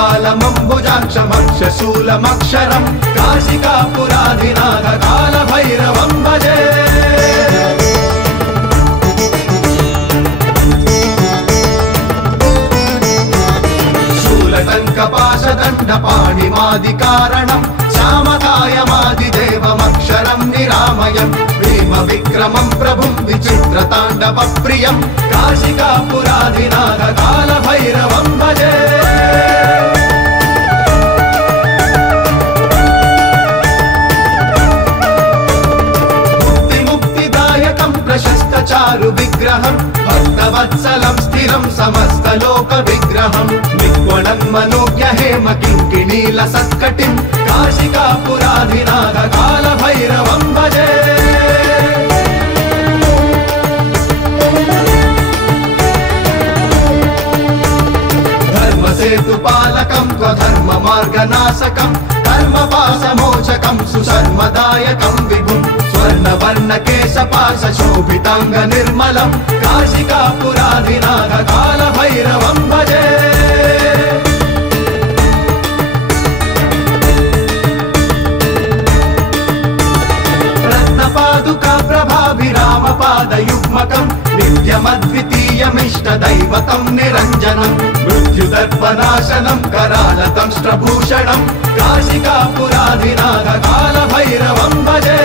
कालमम्बुजाक्षमक्षशूलमक्षरं काशिकापुराधिनाथ कालभैरवं भजे शूलटङ्कपाशदण्डपाणिमादिकारणं श्यामकायमादिदेवमक्षरं निरामयं भीमविक्रमं प्रभुं विचित्रताण्डवप्रियं काशिकापुराधिनाथ कालभैरवं भजे मुक्तिमुक्तिदायकं प्रशस्तचारु विग्रहं भक्तवत्सलं स्थिरं समस्तलोकविग्रहं निक्वणं मनोज्ञ हेम किङ्किणीलसत्कटिं काशिकापुराधिनाथ कालभैरवं भजे धर्मसेतुपालकं त्वधर्ममार्गनाशकं कर्मपाशमोचकं सुशर्मदायकं विभुं स्वर्णवर्णकेशपाशशोभिताङ्गनिर्मलं काशिकापुराधिनाथ कालभैरवं भजे रत्नपादुका प्रभाभिरामपादयुग्मकं नित्यमद्वितीयमिष्टदैवतं निरञ्जनं मृत्युदर्पनाशनं करालदंष्ट्रभूषणं काशिकापुराधिनाथ कालभैरवं भजे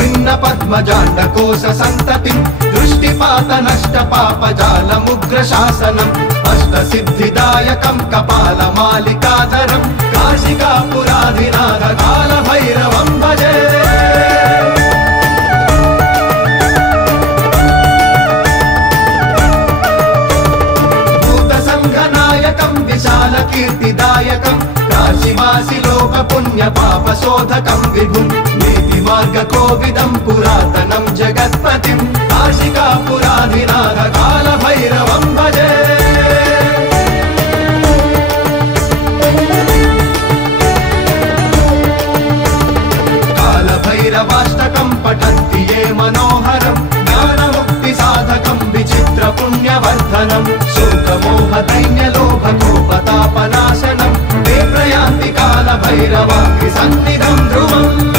भिन्नपद्मजाण्डकोश सन्ततिं दृष्टिपातनष्टपापजालमुग्रशासनम् अष्टसिद्धिदायकं कपालमालिकाधरं काशिकापुराधिनाथ कालभैरवं भजे भूतसङ्घनायकं विशालकीर्तिदायकं काशीवासि लोकपुण्यपापशोधकं विभुं नीतिमार्गकोविदं पुरातनं जगत्पतिं काशिकापुराधिनाथ कालभैरवं भजे कालभैरवाष्टकं पठन्ति ये मनोहरं ज्ञानमुक्तिसाधकं विचित्रपुण्यवर्धनं शोकमोहदैन्यलोभकोपतापनाशनं ते प्रयान्ति कालभैरवाग्निसन्निधं ध्रुवम्